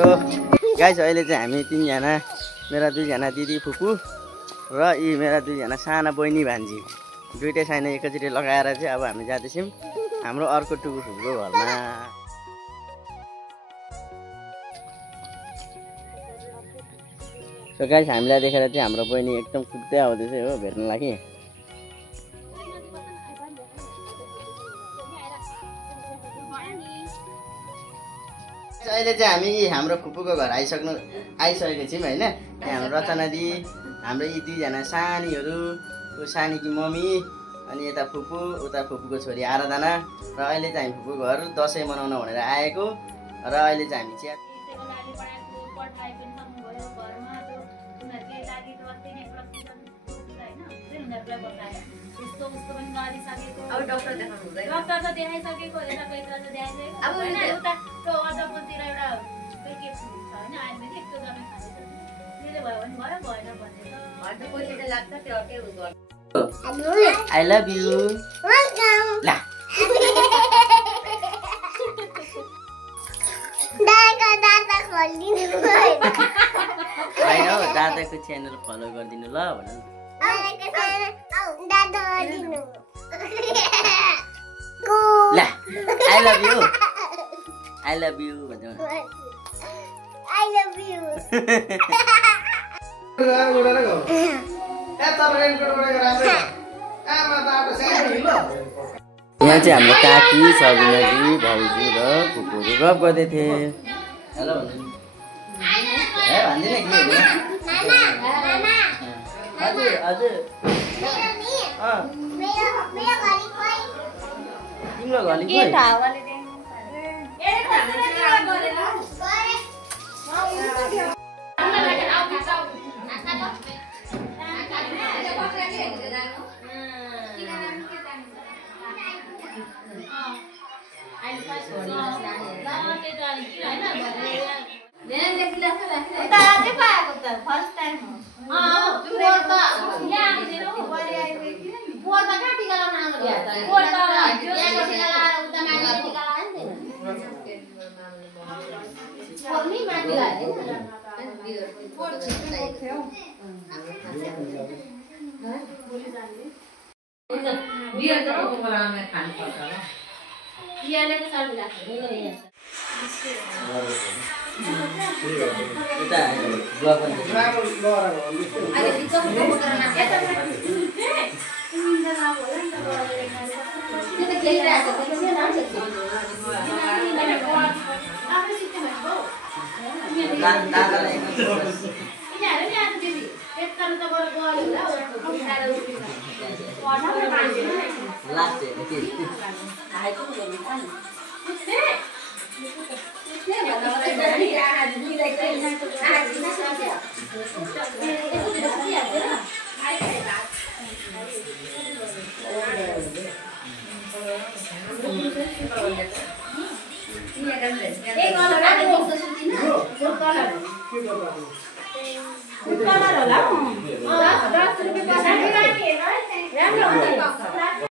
So guys अहिले चाहिँ हामी तीनजना मेरा दुईजना दिदी फुपू र यी मेरा दुईजना साना बहिनी भान्जी दुईटै साइना एकैचोटि लगाएर चाहिँ अब हामी जाँदैछौँ हाम्रो अर्को टुकु फुपूको घरमा। सो गाइस हामीलाई देखेर चाहिँ हाम्रो बहिनी एकदम कुद्दै आउँदैछ हो भेट्न लागि। अहिले चाहिँ हामी हाम्रो फुपूको घर आइसकेको छौँ होइन। यहाँ हाम्रो रचना दी हाम्रो यी दुईजना सानीहरू सानीकी मम्मी अनि यता फुपू उता फुपूको छोरी आराधना र अहिले चाहिँ हामी फुपूको घर दसैँ मनाउन भनेर आएको र अहिले चाहिँ हामी चिया अब डाक्टर देखाउनु हुँदैन। डाक्टर त देखाइसकेको हो यता पेट्रा त देखाइसकेको। अब उता त्यो अझपतिर एउटा के छ हैन आयुर्वेदिक त्यो दबाई खान्छ। त्यसले भयो भने भयो भएन भने त हट्नु पैसा त लाग्छ त्यो के गर्नु। I love you. ला दादा खोलिदिनु भयो। हैन हो दादाको च्यानल फलो गरिदिनु ल भन्नु। दादा दिनु। ला I love you. I love you भन्नु। I love you. यहाँ चाहिँ हाम्रो काकी सबिनाजी भाउजू र फुपूहरू गफ गर्दै थिए। हेलो भन्दिनँ के हजुर हजुर तिम्रो घरले